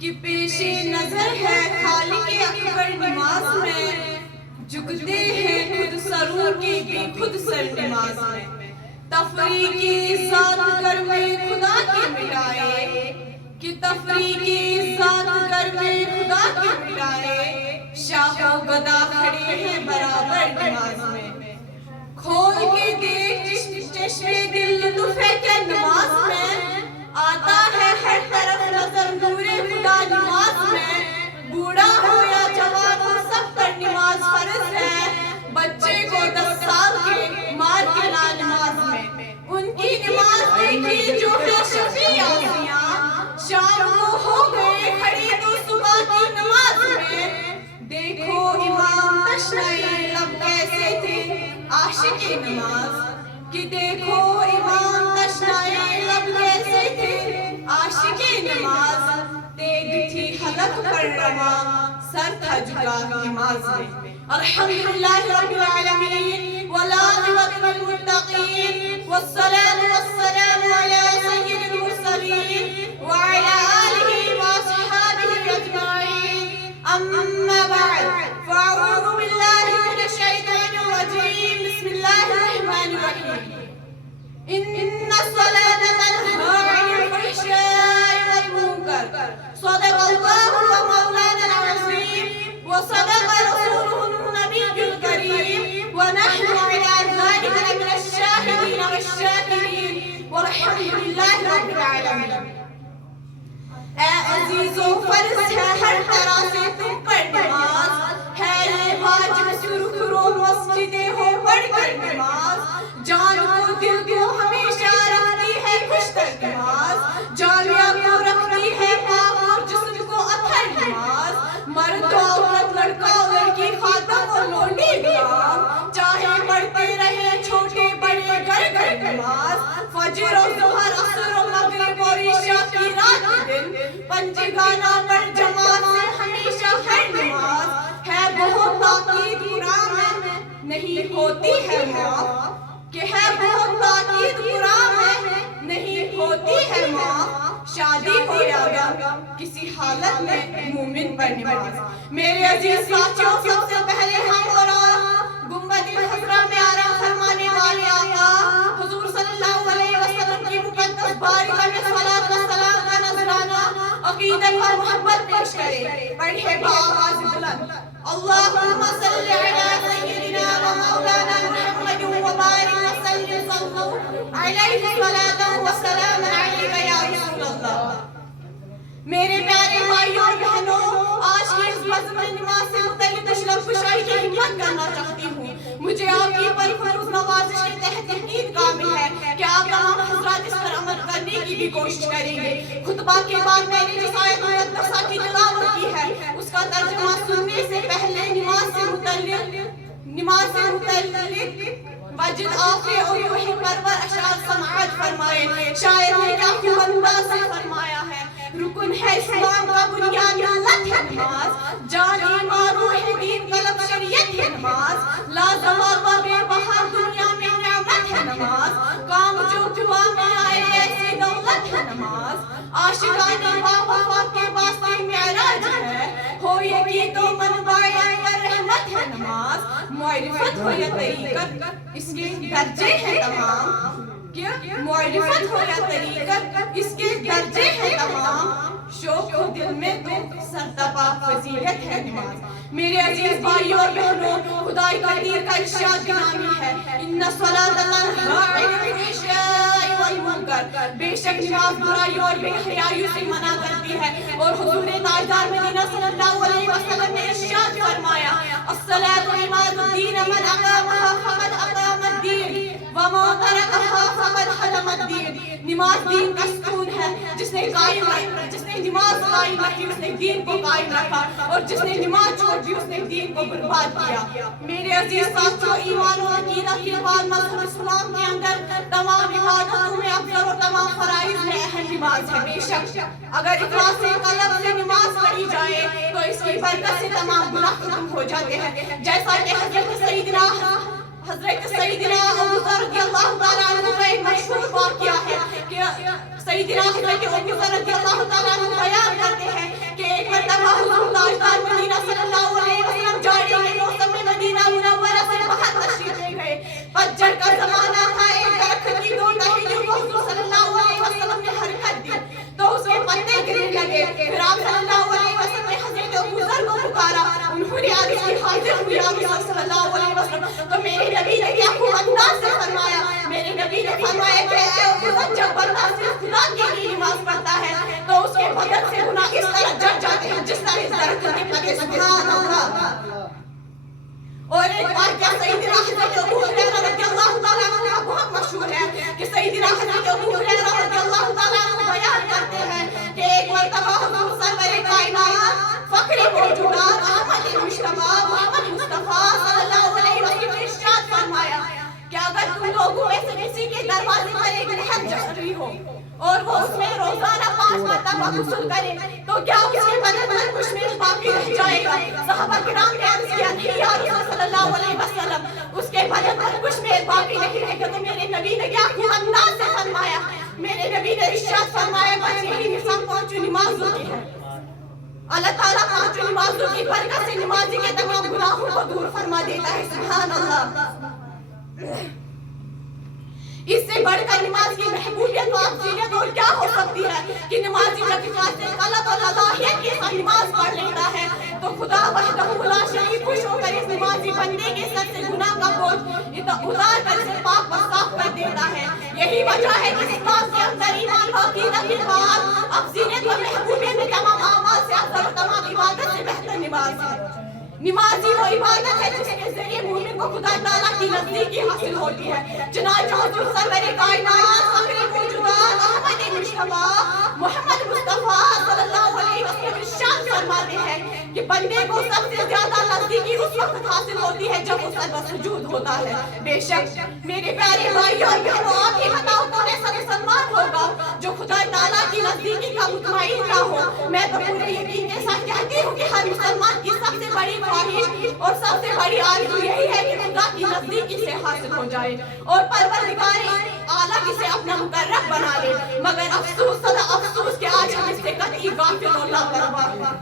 کہ پیش نظر ہے خالق اکبر نماز میں، جھکتے ہیں خود سروں کے بھی خود سر نماز میں، تفریقی ذات گر میں خدا کے مٹائے، کہ تفریقی ذات گر میں خدا کے مٹائے، شاہ و گدا کھڑے ہیں برابر نماز میں، کھول کے دیکھ چشمے دل لطف ہے کہ نماز میں، آتا ہے ہر طرف نظر نور خدا نماز میں، بوڑھا ہو یا جوان ہو سب پر نماز فرض ہے، بچے کو 10 سال کے مار کے لا نماز میں، ان کی نماز دیکھی جو ہے شفیع آسیاں، شام کو ہو گئے کھڑی تو صبح کی نماز میں، دیکھو امام تشنئے لب کیسے تھے عاشق نماز، کہ دیکھو امام تشنئے لب کیسے تھے عاشق نماز، تیگ تھی حلق پر رواں سر تھا جھکا نماز میں۔ الحمدللہ رب العالمین والعاقبۃ للمتقین والصلاة والسلام علی سید المرسلین وعلی آلہ واصحابہ اجمعین، اما بعد فاعوذ باللہ من الشیطان الرجیم، بسم اللہ الرحمن الرحیم، ان الصلاة تنہی عن الفحشاء والمنکر، صدق اللہ مولانا العظیم وصدق رسولہ النبی الکریم، ونحن علی ذلک لمن الشاہدین والشاکرین والحمد للہ رب العالمین۔ اے عزیزو فرض ہے ہر طرح سے تم پر نماز، ہے یہ واجب سرخ رو مسجدیں ہو پڑھ کر نماز، جان کو دل کو ہمیشہ رکھتی ہے خوشتر نماز، جامعہ کو رکھتی ہے پاک اور جسم کو اطہر نماز، مرد و عورت لڑکا و لڑکی خاتم و لونڈی غلام، چاہے پڑھتے رہے چھوٹے بڑے گھر گھر نماز، فجر و ظہر عصر و مغرب اور عشاء کی رات دن، پنجگانہ پر جماعت سے ہمیشہ ہر نماز، ہے بہت تاکید قرآن میں نہیں ہوتی ہے معاف، کہ ہے بہت تاکید قرآن میں نہیں ہوتی ہے معاف، شادی ہو یا غم کسی حالت میں مومن پر نماز۔ میرے عزیز ساتھیوں، سب سے پہلے ہم اور آپ گنبد خضرا میں آرام فرمانے والے آقا حضور صلی اللہ علیہ وسلم کی مقدس بارگاہ میں صلاۃ و سلام کا نذرانہ عقیدت اور محبت پیش کرے، پڑھے بآواز بلند، اللہم صلی علی سیدنا و مولانا محمد وبارک وسلم، صلو علیہ صلاۃ و سلام علیک یا رسول اللہ۔ میرے پیارے بھائیوں اور بہنوں، آج کی اس مضمون نماز سے متعلق تشریح کشائی کی ہمت کرنا چاہتی ہوں۔ مجھے آپ کی پرفروز نوازش کے تحت یقین کامل ہے کہ آپ تمام حضرات اس پر عمل کرنے کی بھی کوشش کریں گے۔ خطبہ کے بعد میں نے جس آیت مقدسہ کی تلاوت کی ہے اس کا ترجمہ سننے سے پہلے نماز سے متعلق وجد آخر اور روح پرور اشعار سماعت فرمائے۔ شاعر نے کیا خوب انداز سے فرمایا ہے، رکن ہے اسلام کا بنیاد ملت ہے نماز، جان ایمان روح دین قلب شریعت ہے نماز، لازوال و بے بہا دنیا میں نعمت ہے نماز، کام جو دعا میں آئے ایسی دولت ہے نماز، عاشقانی وفا کے واسطے معراج ہے، ہو یکی تو منبع انور رحمت ہے نماز، معرفت ہو یا طریقت اس کے درجے ہیں تمام، معرفت ہو یا طریقت اس کے درجے ہیں تمام، شوق ہو دل میں تو سرتپا فضیلت ہے نماز۔ میرے عزیز بھائیوں اور بہنوں، خدائی کا دین کا ارشاد گرامی ہے، ان الصلاۃ تنہی عن الفحشاء والمنکر، بے شک نماز برائیوں اور بے حیائیوں سے منع کرتی ہے، اور حضور تاجدار مدینہ صلی اللہ علیہ وسلم نے ارشاد فرمایا، الصلاۃ عماد الدین، من اقامها فقد اقام الدین ومن ترکها فقد حرم الدین۔ نماز دین کا ستون ہے، جس نے نماز قائم رکھی اس نے دین کو قائم رکھا، اور جس نے نماز چھوڑ دی اس نے دین کو برباد کیا۔ میرے عزیز ساتھیوں، ایمان و عقیدہ کے بعد مذہب اسلام کے اندر تمام عبادتوں میں افضل اور تمام فرائض میں اہم نماز ہے۔ بے شک اگر اخلاص قلب سے نماز پڑھی جائے تو اس کی برکت سے تمام گناہ ختم ہو جاتے ہیں، جیسا کہ حضرت سیدنا ابو ذر رضی اللہ تعالیٰ عنہ کا ایک مشہور واقعہ ہے کہ سیدنا حضرت ابو ذر رضی اللہ تعالیٰ عنہ بیان کرتے ہیں کا زمانہ تھا، ایک درخت کی دو ٹہنیوں کو حضور صلی اللہ علیہ وسلم نے حرکت دی تو اس کے پتے گرنے لگے. پھر آپ صلی اللہ علیہ وسلم نے حضرت ابو ذر کو پکارا. انہوں نے عرض کی حاضر ہوئی آپ صلی اللہ علیہ وسلم. تو میرے نبی نے کیا خوب انداز سے فرمایا. میرے نبی نے فرمایا کہ اے ابو ذر، جب بندہ صرف خدا کے لیے نماز پڑھتا ہے تو اس کے بدن سے گناہ اس طرح جڑ جاتے ہیں جس طرح اس درخت کے پتے. سبحان اللہ. اور ایک واقعہ سیدنا حضرت ابو ہریرہ رضی اللہ تعالیٰ عنہ کا بہت مشہور ہے کہ سیدنا حضرت ابو ہریرہ رضی اللہ تعالیٰ عنہ بیان کرتے ہیں کہ ایک مرتبہ حضور سرور کائنات فخر موجودات احمد مجتبی محمد مصطفیٰ صلی اللہ علیہ وسلم نے ارشاد فرمایا کہ اگر تم لوگوں میں سے کسی کے دروازے پر ایک نہر جاری ہو اور وہ اس میں روزانہ 5 مرتبہ غسل کرے تو کیا اس کے بدن پر کچھ میں باقی رہ جائے گا؟ صحابہ کرام نے عرض کیا نہیں یا رسول صلی اللہ علیہ وسلم، اس کے بدن پر کچھ میں باقی نہیں رہے گا. تو میرے نبی نے کیا خوب انداز سے فرمایا. میرے نبی نے ارشاد فرمایا بس یہی مثال پانچوں نمازوں کی ہے. اللہ تعالیٰ پانچوں نمازوں کی برکت سے نمازی کے تمام گناہوں کو دور فرما دیتا ہے. سبحان اللہ. اس سے بڑھ کر نماز کی محبوبیت و افضلیت اور کیا ہو سکتی ہے کہ نمازی جب اخلاص سے قلب اور صلاحیت کے ساتھ نماز پڑھ لیتا ہے تو خدا وحدہ لا شریک خوش ہو کر اس نمازی بندے کے سر سے گناہ کا بوجھ اتار کر اسے پاک و صاف کر دیتا ہے. یہی وجہ ہے کہ اسلام کے اندر ایمان و عقیدت کے بعد افضلیت و محبوبیت میں تمام اعمال سے افضل و تمام عبادت سے بہتر نماز ہے. نمازی وہ عبادت ہے جس کے ذریعے مومن کو خدا تعالیٰ کی نزدیکی حاصل ہوتی ہے. چنانچہ حضور سرور کائنات فخر موجودات احمد مجتبی محمد مصطفیٰ صلی اللہ علیہ وسلم ارشاد فرماتے ہیں کہ بندے کو سب سے زیادہ نزدیکی اس وقت حاصل ہوتی ہے جب وہ سجدہ سجود ہوتا ہے. بے شک میرے پیارے بھائیوں اور بہنوں، آپ ہی بتاؤ کون ایسا مسلمان ہوگا جو خدا تعالیٰ کی نزدیکی کا مطمئن نہ ہو. میں تو پورے یقین کے ساتھ کہتی ہوں کہ ہر مسلمان کی سب سے بڑی خواہش اور سب سے بڑی آرزو یہی ہے کہ خدا کی نزدیکی سے حاصل ہو جائے اور پروردگار اعلیٰ اسے اپنا مقرب بنا لے. مگر افسوس صدا افسوس کہ آج ہم اس سے قطعی غافل اور لاپرواہ ہیں.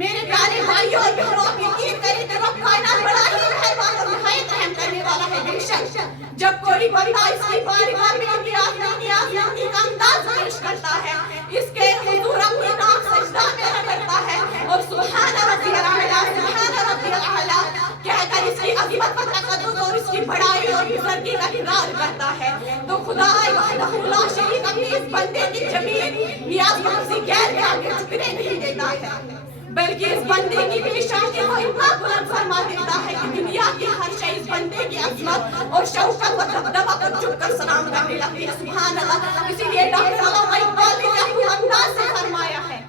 میرے پیارے بھائیوں اور بہنوں، آپ یقین کریں تو رب کائنات بڑا ہی مہربان اور نہایت رحم کرنے والا ہے. بے شک جب کوئی بندہ اس کی بارگاہ میں نیازمندی کا انداز پیش کرتا ہے، اس کے حضور اپنی ناک سجدہ میں رگڑتا ہے اور سبحان ربی الاعلیٰ سبحان ربی الاعلیٰ کہہ کر اس کی عظمت و تقدس اور اس کی بڑائی اور بزرگی کا اقرار کرتا ہے تو خدا وحدہ لا شریک اپنی اس بندے کی جمیل نیاز کو کسی غیر کے آگے جھکنے نہیں دیتا ہے، بلکہ اس بندے کی پیشانی کو اتنا بلند فرما دیتا ہے کہ دنیا کی ہر شے اس بندے کی عظمت اور شوکت و دبدبہ کو جھک کر سلام کرنے لگتی ہے. سبحان اللہ. اسی لیے ڈاکٹر علامہ اقبال نے اپنے انداز سے فرمایا ہے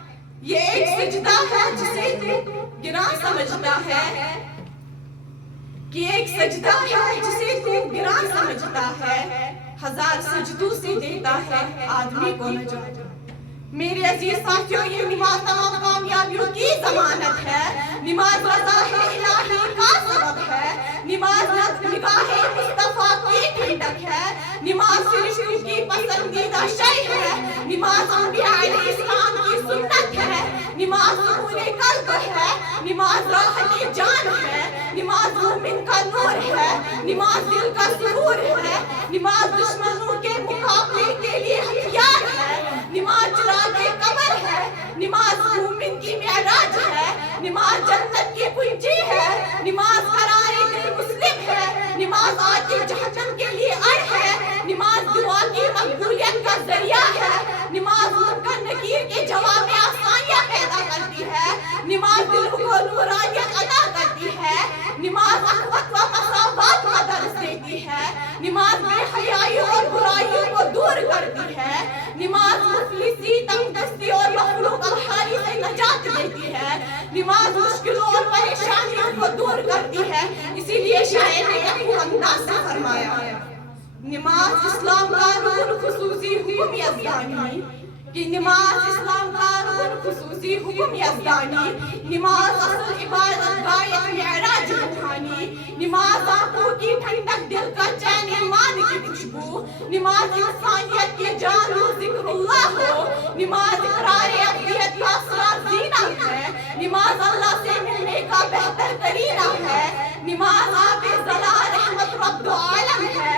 یہ ایک سجدہ ہے جسے تو گراں سمجھتا ہے، کہ ایک سجدہ ہے جسے تو گراں سمجھتا ہے، ہزار سجدوں سے دیتا ہے آدمی کو نجات. میرے عزیز ساتھیوں، یہ نماز تمام کامیابیوں کی ضمانت ہے. نماز رضا الہی کا سبب ہے. نماز نگاہ مصطفیٰ کی ٹھنڈک ہے. نماز فرشتوں کی پسندیدہ شے ہے. نماز انبیاء علیہ السلام کی سنت ہے. نماز سکون قلب ہے. نماز راحت جان ہے. نماز مومن کا نور ہے. نماز دل کا سرور ہے. نماز دشمنوں کے مقابلے کے لیے ہتھیار ہے. نماز چراغ قبر ہے. نماز مومن کی معراج ہے. نماز جنت کی کنجی ہے. نماز قرار دل مسلم ہے. نماز آتش جہنم کے لیے اڑ ہے. نماز دعا کی مقبولیت کا ذریعہ ہے. نماز منکر نکیر کے جواب میں آسانیاں پیدا کرتی ہے. نماز دل کو نورانیت عطا کرتی ہے. نماز اخوت و مساوات کا درس دیتی ہے. نماز بے حیائی اور برائیوں کو دور کرتی ہے. نماز مفلسی، تنگدستی اور مخلوق الحالی سے نجات دیتی ہے. نماز مشکلوں اور پریشانیوں کو دور کرتی ہے. اسی لیے شاعر نے اپنے انداز سے فرمایا نماز اسلام کا رکن خصوصی حکم یزدانی، کہ نماز اسلام کا رکن خصوصی حکم یزدانی. نماز اصل عبادت غایت معراج روحانی. نماز آنکھوں کی ٹھنڈک، دل کا چین، ایمان کی خوشبو. نماز انسانیت کی جان و ذکر اللہ ہو. نماز اقرار ابدیت کا اسرار زینت ہے. نماز اللہ سے ملنے کا بہتر طریقہ ہے. نماز آب ضلع رحمت رب عالم ہے.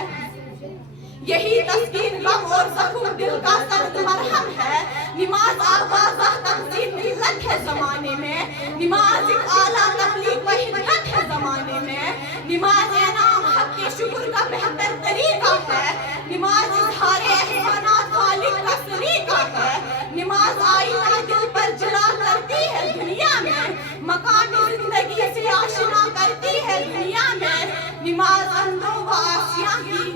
یہی تسکین غم اور زخم دل کا سرد مرہم ہے. نماز آغاز تنظیم ملت ہے زمانے میں. نماز ایک اعلیٰ تبلیغ و ہدایت ہے زمانے میں. نماز انعام حق کے شکر کا بہتر طریقہ ہے. نماز اظہار احسانات خالق کا سلیقہ ہے. نماز آئینہ دل پر جلا کرتی ہے دنیا میں. مقام زندگی سے آشنا کرتی ہے دنیا میں. نماز اندھوں و آسیاں کی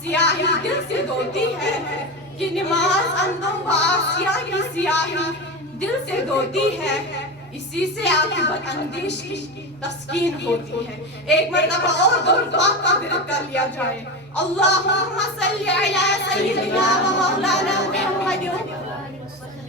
سیاہی دل سے دھوتی ہے. کہ نماز اندھوں و آسیاں کی سیاہی دل سے دھوتی ہے. اسی سے عاقبت اندیش کی تسکین ہوتی ہے. ایک مرتبہ اور درود پاک کا ورد کر لیا جائے. اللہم صلی علی سیدنا و مولانا محمد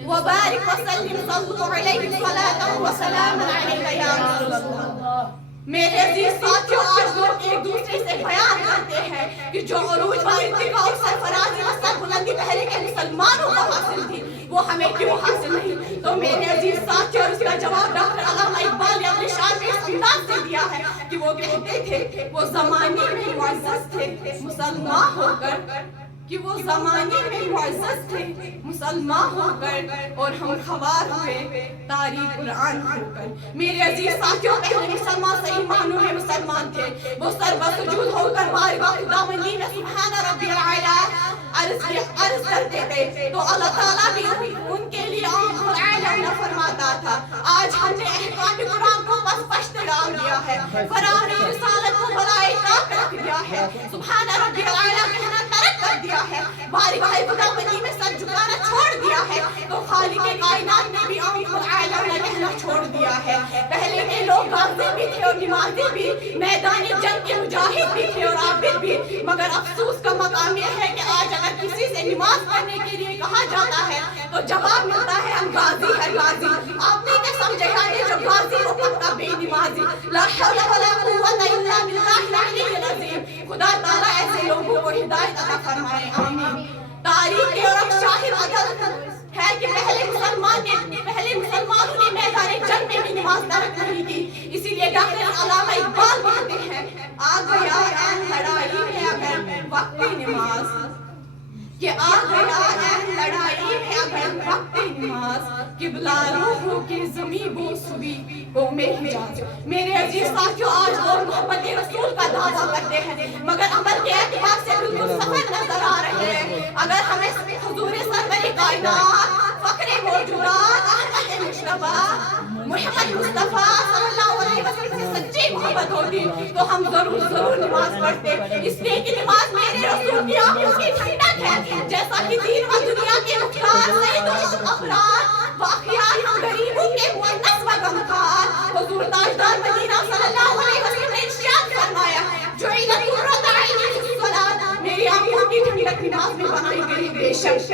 وبارک وسلم صلو علیہ صلاۃ و سلام علیک یا رسول اللہ. میرے عزیز ساتھیوں، آج لوگ ایک دوسرے سے بیان کرتے ہیں کہ جو عروج و ارتقاء اور سرفرازی و سربلندی پہلے کے مسلمانوں کو حاصل تھی وہ ہمیں کیوں حاصل نہیں؟ تو میرے عزیز ساتھیوں، اس کا جواب ڈاکٹر علامہ اقبال نے اپنے شعر میں اس انداز سے دیا ہے کہ وہ کہتے تھے وہ زمانے میں معزز تھے مسلمان ہو کر، کہ وہ زمانے میں معزز تھے مسلمان ہو کر، اور ہم خوار ہوئے تاریخ قرآن ہو کر. میرے عزیز ساتھیوں، پہلے مسلمان صحیح معنوں میں مسلمان تھے. وہ سر بسجود ہو کر بارگاہ خداوندی میں سبحان ربی الاعلیٰ عرض کرتے تھے تو اللہ تعالیٰ بھی ان کے لیے اعلیٰ فرماتا تھا. آج ہم نے احکام قرآن کو بس پشت ڈال دیا ہے، فراری رسالت کو برائے طاق رکھ دیا ہے، سبحان ربی الاعلیٰ کہنا ترک کر دیا ہے، بارگاہ خداوندی میں سر جھکانا چھوڑ دیا ہے. تو خالق کائنات نے بھی اعلیٰ کہنا چھوڑ دیا ہے. پہلے کے لوگ غازی بھی تھے اور نمازی بھی، میدان جنگ کے مجاہد بھی تھے اور عابد بھی، مگر افسوس کا مقام یہ ہے کہ آج اگر کسی سے نماز پڑھنے کے لیے کہا جاتا ہے تو جواب ملتا ہے ہم غازی ہے غازی. آپ نے کیا سمجھے گا جو غازی وہ پکا بے نمازی. لا حول ولا قوت الا باللہ العلی العظیم. خدا تعالیٰ ایسے لوگوں کو ہدایت عطا فرمائے، آمین. تاریخ کے اور شاہد عدل ہے کہ پہلے مسلمانوں نے میدان جنگ میں بھی نماز ترک نہیں کی. اسی لیے ڈاکٹر علامہ اقبال کہتے ہیں آ گیا اہم لڑائی میں اگر وقت نماز، کہ آ گیا اہم لڑائی میں اگر وقت نماز، کہ بلا روحوں کے زمیں بو سبی قوم حجاز. میرے عزیز ساتھیوں، آج لوگ محبت رسول کا دعویٰ کرتے ہیں مگر عمل کے اعتبار سے بالکل سفر نظر آ رہے ہیں. اگر ہمیں حضور سرور کائنات فخر موجودات احمد مجتبی محمد مصطفیٰ صلی اللہ علیہ وسلم سے سچی محبت ہوتی تو ہم ضرور نماز پڑھتے. اس لیے کہ نماز میرے رسول کی آنکھوں کی ٹھنڈک ہے. جیسا کہ دین و دنیا کے مختار سید الافراد واقعات ہم غریبوں کے مؤنث و غمخوار. حضور تاجدار مدینہ صلی اللہ علیہ وسلم نے ارشاد فرمایا جعلت قرۃ عینی فی الصلاۃ، میری آنکھوں کی ٹھنڈک نماز میں بنائی گئی. بے شک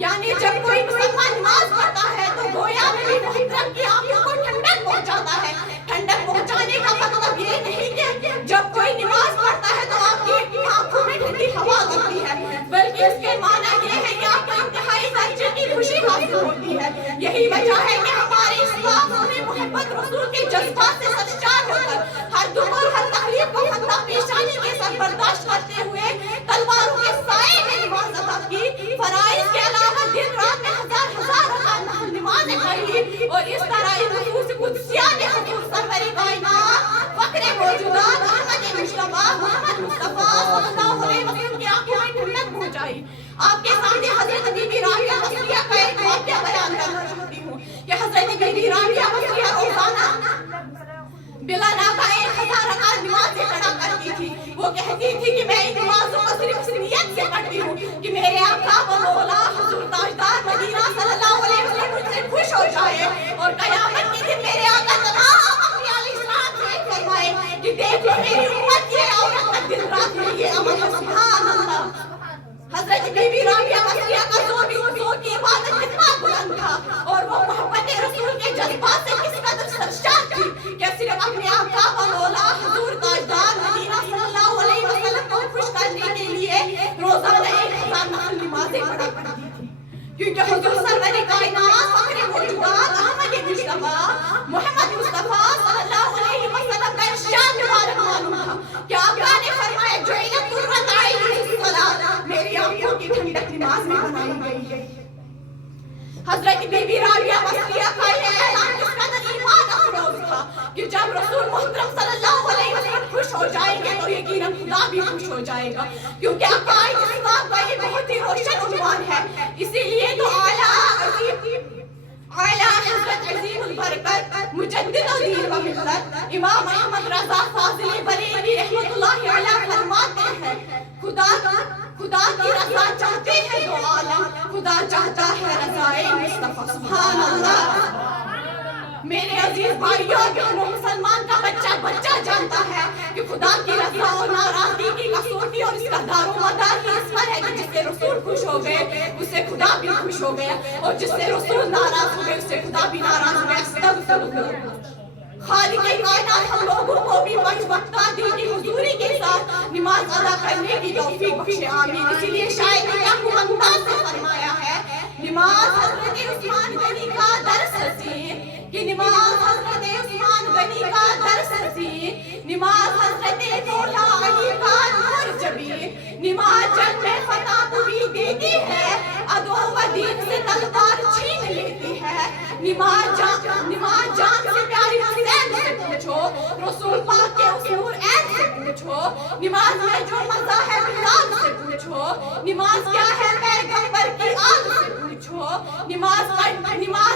یعنی جب کوئی مسلمان نماز پڑھتا ہے تو گویا میری محترم کی آنکھوں کو ٹھنڈک پہنچاتا ہے. ٹھنڈک پہنچانے کا مطلب یہ نہیں کہ جب کوئی نماز پڑھتا ہے تو آپ کی آنکھوں میں ٹھنڈی ہوا لگتی ہے، بلکہ اس کے معنی یہ ہے کہ آپ کو انتہائی درجے کی خوشی حاصل ہوتی ہے. یہی وجہ ہے کہ ہمارے اسلام میں محبت رسول کے جذبات سے سرشار ہو کر ہر دکھ اور ہر تکلیف کو خطہ پیشانی کے ساتھ برداشت کرتے ہوئے تلواروں کے سائے میں نماز ادا کی. فرائض کے علاوہ دن رات میں ہزار رکعت نمازیں پڑھی اور اس طرح نفوس قدسیہ نے حضور سرور کائنات فخر موجودات احمد مجتبی محمد مصطفیٰ صلی اللہ علیہ وسلم کی آنکھوں میں ٹھنڈک پہنچائی. آپ کے سامنے حضرت بی بی رابعہ مصریہ کا ایک واقعہ بیان کرنا چاہتی ہوں کہ حضرت بی بی رابعہ مصریہ روزانہ بلا ناغہ 1000 رکعت نمازیں پڑھا کرتی تھی. وہ کہتی تھی کہ میں ان نمازوں کو صرف اس نیت سے پڑھتی ہوں کہ میرے آقا و مولا حضور تاجدار مدینہ صلی اللہ علیہ وسلم مجھ سے خوش ہو جائے اور قیامت کے دن میرے آقا تمام انبیاء علیہ السلام سے فرمائے کہ دیکھو میری امت یہ عورت دن رات میں یہ عمل ہے. سبحان اللہ. حضرت بی بی رابعہ مصریہ کا ذوق کی عبادت کتنا بلند تھا اور وہ محبت رسول کے جذبات سے کس قدر سرشار تھی کہ صرف اپنے آقا و مولا حضور تاجدار مدینہ صلی اللہ علیہ وسلم کو خوش کرنے کے لیے روزانہ 1000 نفل نمازیں پڑھا کرتی تھی. کیونکہ حضور سرور کائنات فخر موجودات احمد مجتبی محمد مصطفیٰ صلی اللہ علیہ وسلم کا ارشاد مبارک معلوم تھا کہ آقا نے فرمایا جعلت قرۃ عینی فی الصلاۃ، میری حضرت بی بی رابعہ مصریہ کا یہ اعلان کس قدر ایمان افروز تھا کہ جب رسول محترم صلی اللہ علیہ وسلم خوش ہو جائیں گے تو یقیناً خدا بھی خوش ہو جائے گا، کیونکہ عقائد اسلام کا یہ بہت ہی روشن عنوان ہے۔ اسی لیے تو اعلیٰ حضرت عظیم البرکت مجدد دین و ملت امام احمد رضا فاضل بریلوی رحمۃ اللہ علیہ فرماتے ہیں، خدا کی رضا چاہتے ہیں دو عالم، خدا چاہتا ہے رضائے مصطفیٰ۔ سبحان اللہ۔ میرے عزیز بھائیوں بہنوں، مسلمان کا بچہ جانتا ہے کہ خدا کی رضا اور ناراضگی کی کسوٹی اور اس کا دار و مدار ہی اس پر ہے کہ جس سے رسول خوش ہو گئے اس سے خدا بھی خوش ہو گیا، اور جس سے رسول ناراض ہو گئے اس سے خدا بھی ناراض ہو گیا۔ استغفر اللہ۔ خالق کائنات ہم لوگوں کو بھی پنج وقتہ دین کی حضوری کے ساتھ نماز ادا کرنے کی توفیق بخشے، آمین۔ اسی لیے شاعر نے کیا خوب انداز سے فرمایا ہے، نماز حضرت عثمان غنی کا درس حسین، کہ نماز حضرت عثمان غنی کا درس حسین، نماز حضرت مولا علی کا نور جبین، نماز جنگ میں فتح پوری دیتی ہے، عدو و دین سے تلوار چھین لیتی ہے، نماز جان سے پیاری حسین سے پوچھو، رسول پاک کے اس نور عین سے پوچھو، نماز میں جو مزہ ہے بلال سے پوچھو، نماز کیا ہے پیغمبر کی آگ سے پوچھو، نماز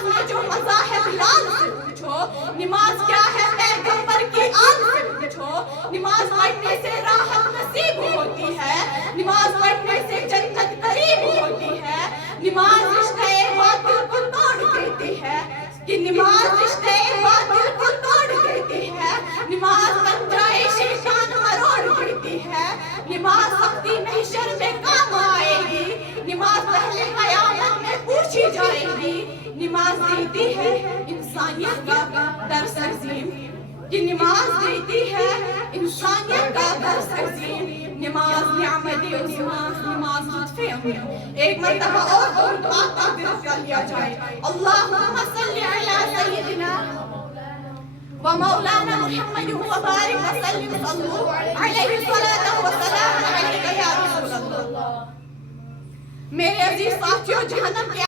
میں جو مزہ ہے بلال سے پوچھو، نماز کیا ہے پیغمبر کی آگ سے پوچھو، نماز پڑھنے سے راحت نصیب ہوتی ہے، نماز پڑھنے سے جنت قریب ہوتی ہے، نماز رشتہ باطل کو توڑ دیتی ہے، کہ نماز رشتہ باطل کو توڑ دیتی ہے، نماز پنجائے شیطان مروڑ دیتی ہے، نماز سختی محشر میں کام آئے گی، نماز پہلے قیامت میں پوچھی جائے گی، نماز دیتی ہے انسانیت کا درس عظیم، کہ نماز دیتی ہے انسانیت کا درس عظیم، نماز نعمت عظمیٰ، نماز لطف امین۔ ایک مرتبہ اور دور دعا تقدیر کر لیا جائے، اللہم صلی علی سیدنا و مولانا محمد و بارک وسلم، صلو علیہ الصلاۃ والسلام علیک یا رسول اللہ۔ میرے عزیز ساتھیوں، جہنم کے